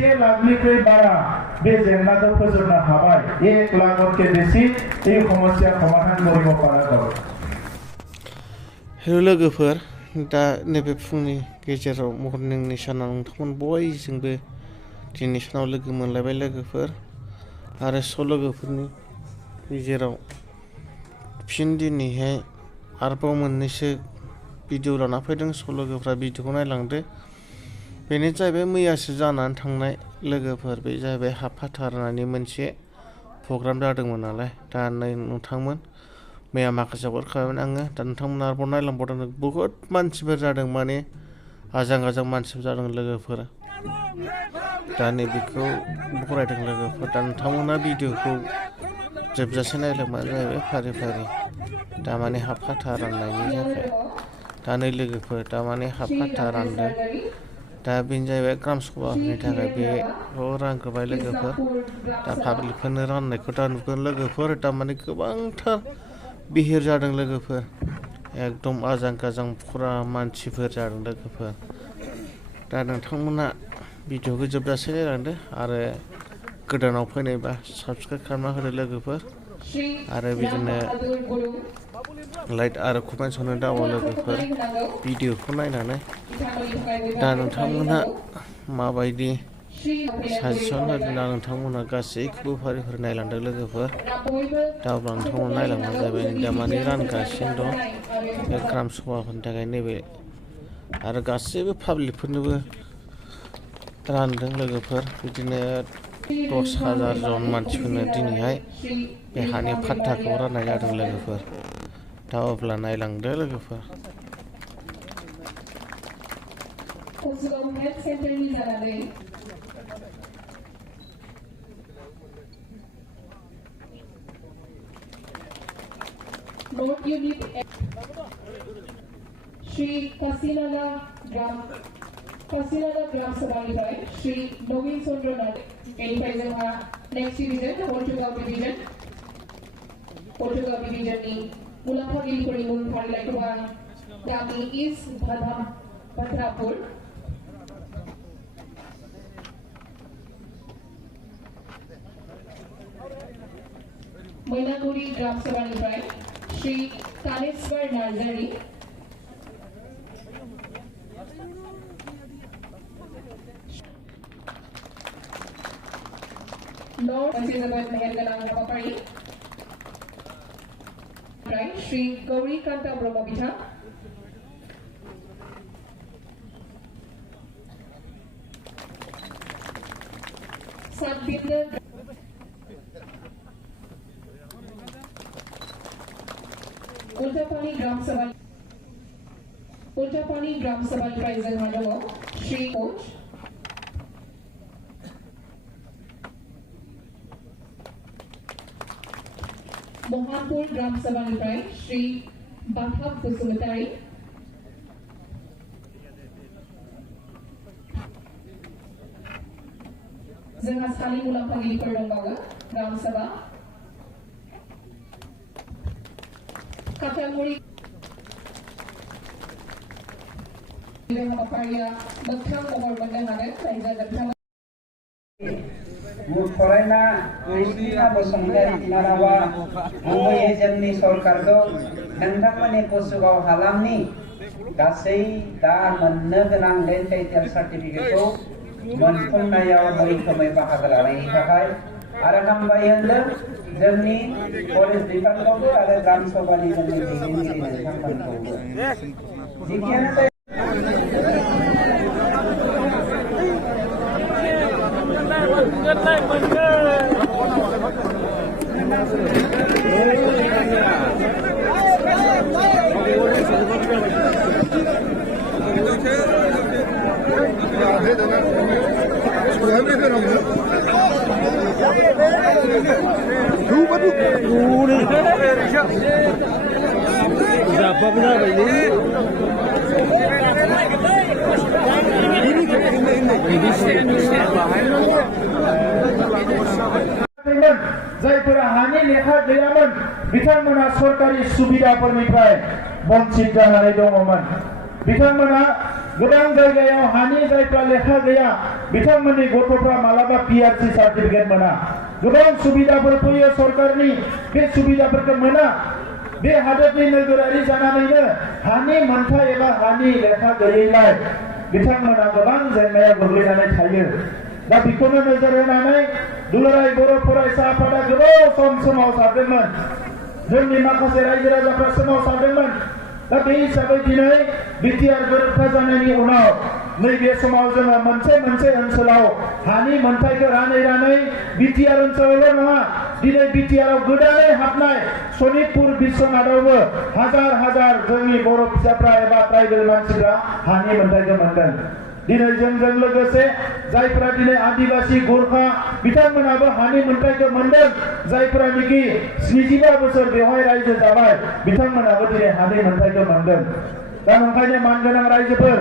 से लाखनिख्रुइ बारा बे जेंनाखौ फोजोबनो हाबाय 1 लाख के बेसि এই সমস্যা সমাধান কৰিব পৰা যাব। हेल' लोगोफोर, दा नैबे फुंनि गेजेराव मर्निंनि सानाव नोंथांमोन बयजोंबो दिनै सानाव लोगो मोनलायबाय लोगोफोर आरो लोगोफोरनि गेजेराव फिन दिनैहाय आरोबाव मोननैसो भिडिअ लाना फैदों। लोगोफ्रा भिडिअखौ नायलांदो। बेनो जाहैबाय मैयासो जानानै थांनाय लोगोफोर, बे जाहैबाय हाबफाथारनानै मोनसे प्रग्राम जादोंमोन नालाय। दा नोंथांमोन मैया माखासे हरखाबायमोन आङो, दा नोंथांमोना आरोबाव नायलांबावदों। बुहुत मानसिफोर जादों, माने आजां गाजां मानसिफोर जादों लोगोफोर। दा नैबेखौ फरायदों लोगोफोर। दा नोंथांमोना भिडिअखौ जोबजासे नायलांबानो जाहैबाय फारि फारि। दा माने हाबफाथा राननायनि थाखाय दा नै लोगोफोर, दा माने हाबफाथा रानदों। दा बेनो जाहैबाय ग्राम सभाफोरनि थाखाय बेखौ रानग्रोबाय लोगोफोर। दा पाब्लिकफोरनो राननायखौ दा नुगोन लोगोफोर। दा माने गोबांथार बिहिर जादों लोगोफोर, एकदम आजां गाजां फुरा मानसिफोर जादों लोगोफोर। दा नोंथांमोना भिडिअखौ जोबजासे नायलांदो आरो गोदानाव फैनायबा साबस्क्राइब खालामना होदो लोगोफोर। आरो बिदिनो लाइक आरो कमेन्ट्स होनो दाबाव लोगोफोर भिडिअखौ नायनानै। दा नोंथांमोनहा माबायदि साजेसन होदों, दा नोंथांमोनहा गासैखौबो फारि फारि नायलांदों लोगोफोर। दा अब्ला नोंथांमोना नायलांबानो जाबाय। दा माने रानगासिनो दं बे ग्राम सभाफोरनि थाखाय नैबे, आरो गासैबो पाब्लिकफोरनोबो रानदों लोगोफोर। बिदिनो 10,000 जन मानसिफोरनो दिनैहाय बे हानि फाट्टाखौ राननाय जादों लोगोफोर। दा अब्ला नायलांदो लोगोफोर। North Unit Shri Kasinada Gram Sabalibai, Shri Novin Sondra Nadi, 85 next division, Portugal division ni Mulapagi Kuri Mulpari Lakuan, Dami is Bhadrapur. Mainaguri Gram Sabalibai, Shri Kaneswar Narzary, Lord Elizabeth Mayangalang Napapari, right? Shri Gauri Kanta Brahmabita, Sadbinder Ultapani Gram Sabal Prize and Madamo, Shri Coach, Mohanpur Gram Sabal Prize, Shri Bathab Kusumatari, Zangasali Mulapagi Perdambaga, Gram Sabha, Kakalmuri Maparia, Batham over Bandana, Batham. फरायना Christina Basumatary नारावा Mumbai जोंनि सरकारखौ नोंथांमोननि कसुगाव हालामनि गासै दा मोननो गोनां land title सार्टिफिकेटखौ मोनफुंनायाव मैखोमै बाहागो लानायनि थाखाय आरो हामबाय होनदों जोंनि फरेस्ट डिपार्टमेन्टखौबो आरो ग्राम सभानि जोंनि दैदेनगिरि नोंथांमोनखौबो। जिखियानो जाया जायफोरा हानि लेखा गैयामोन बिथांमोना सरकारि सुबिदाफोरनिफ्राय बन्चित जानानै दङमोन। बिथांमोना गोबां जायगायाव हानि जायफ्रा लेखा गैया बिथांमोननि गथ'फ्रा मालाबा PRC सार्टिफिकेट मोना गोबां सुबिदाफोर फैयो सरकारनि बे सुबिदाफोरखौ मोना बे हादोरनि नोगोरारि जानानैनो हानि मोनथाय एबा हानि लेखा गैयैलाय बिथांमोना गोबां जेंनायाव गोग्लैनानै थायो दा बेखौनो नोजोर होनानै दुलाराय बर' फरायसा आफादा गोबाव सम सोमावसारदोंमोन जोंनि माखासे रायजो राजाफ्रा सोमावसारदोंमोन दा बे हिसाबै दिनै बिटिआर गोरोबथा जानायनि उनाव नैबे समाव जोङो मोनसे ओनसोलाव हानि मोनथायखौ रानै बिटिआर ओनसोलावल' नङा दिनै बिटिआराव गोदानै हाबनाय सनितपुर बिश्वनाथावबो हाजार जोंनि बर' फिसाफ्रा एबा ट्राइबेल मानसिफ्रा हानि मोनथायखौ मोनदों दिनै जोंजों लोगोसे जायफ्रा दिनै आदिवासी गोरखा बिथांमोनाबो हानि मोनथायखौ मोनदों जायफ्रानोखि 75 बोसोर बेवहाय रायजो जाबाय बिथांमोनाबो दिनै हानि मोनथायखौ मोनदों दा नंखायनो मानगोनां रायजोफोर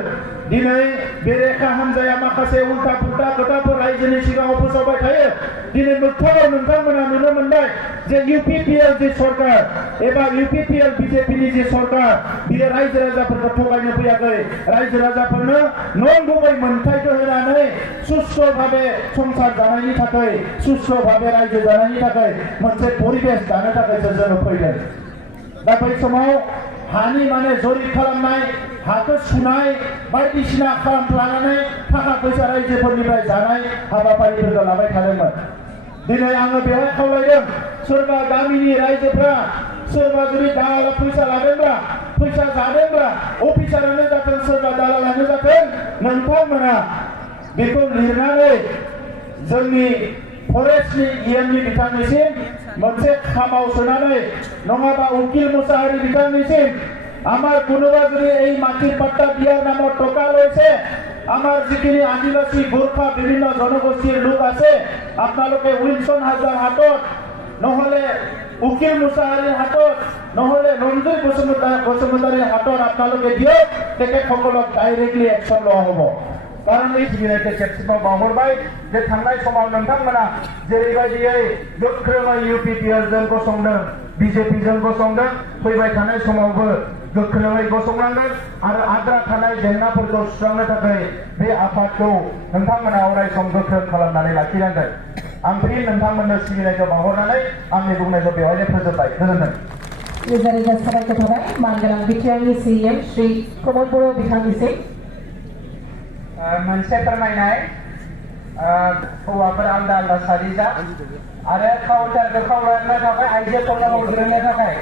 दिनै बेरेखा हान्जाया माखासे उल्था पुल्था खोथाफोर रायजोनि सिगाङाव फोसावबाय थायो दिनै मोगथाङाव नोंथांमोना नुनो मोनबाय जे UPPL जे सरकार एबा UPPL BJPनि जे सरकार बियो रायजो राजाफोरखौ थगायनो फैयाखै रायजो राजाफोरनो नंगुबै मोनथायखौ होनानै सुस्थ' भाबे संसार जानायनि थाखाय सुस्थ' भाबे रायजो जानायनि थाखाय मोनसे परिबेश दानो थाखायसो जोङो फैदों दा बै समाव हानि माने जरिब खालामनाय हाखौ सुनाय बायदिसिना खालामफ्लानानै थाखा फैसा रायजोफोरनिफ्राय जानाय हाबाफारिफोरखौ लाबाय थादोंमोन दिनै आङो बेवहाय खावलायदों सोरबा गामिनि रायजोफ्रा सोरबा जुदि दालाल फैसा लादोंब्ला फैसा जादोंब्ला अफिसारानो जाथों सोरबा दालालानो जाथों नोंथांमोना बेखौ लिरनानै जोंनि फरेस्टनि EMनि बिथांनिसिम मोनसे खामाव सोनानै नङाबा उकिल मुसाहारी बिथांनिसिम আমার কোনোবা যদি এই মাটির পাট্টা দিয়ার নামত টকা লৈছে আমার যিখিনি আদিবাসী গোর্খা বিভিন্ন জনগোষ্ঠীর লোক আছে আপোনালোকে উইলসন হাজদার হাতত নহলে উকিল মুসাহাৰীৰ হাতত নহলে ৰঞ্জিত বসুমতাৰীৰ হাতত আপোনালোকে দিয়ক তেখেতসকলক ডাইৰেক্টলি একশন লোৱা হ'ব कारण এই সিবিনাयखौ खेबसेबाव बावहरबाय जे थांनाय समाव नोंथांमोना जेरैबायदियै गोख्रोङै UPPLजों गसंदों BJPजों गसंदों फैबाय थानाय समावबो गोख्रोङै गसंनांगोन आरो आद्रा थानाय जेंनाफोरखौ सुस्रांनो थाखाय बे आफादखौ नोंथांमोना अराय सम गोख्रों खालामनानै लाखिनांगोन आं फिन नोंथांमोननो सिबिनायखौ बावहरनानै आंनि बुंनायखौ बेवहायनो फोजोबबाय गोजोन्थों रोजा साबायखर थाबाय मानगोनां बिटिआरनि CM श्री प्रमद बर' बिथांनिसिम मोनसे फोरमायनाय हौवाफोर आलदा आलदा सारि जा आरो काउन्टारखौ खावलायनो थाखाय आइजोफोरनो हरग्रोनो थाखाय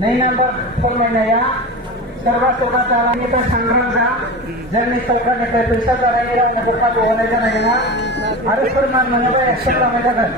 2 नाम्बार फोरमायनाया सोरबा दालालनिफ्राय सांग्रां जा जोंनि सरकारनिफ्राय फैसा जानायनि रावनोबो खाबु होनाय जानाय नङा आरो फोरमान मोनोबा एक्सन लानाय जागोन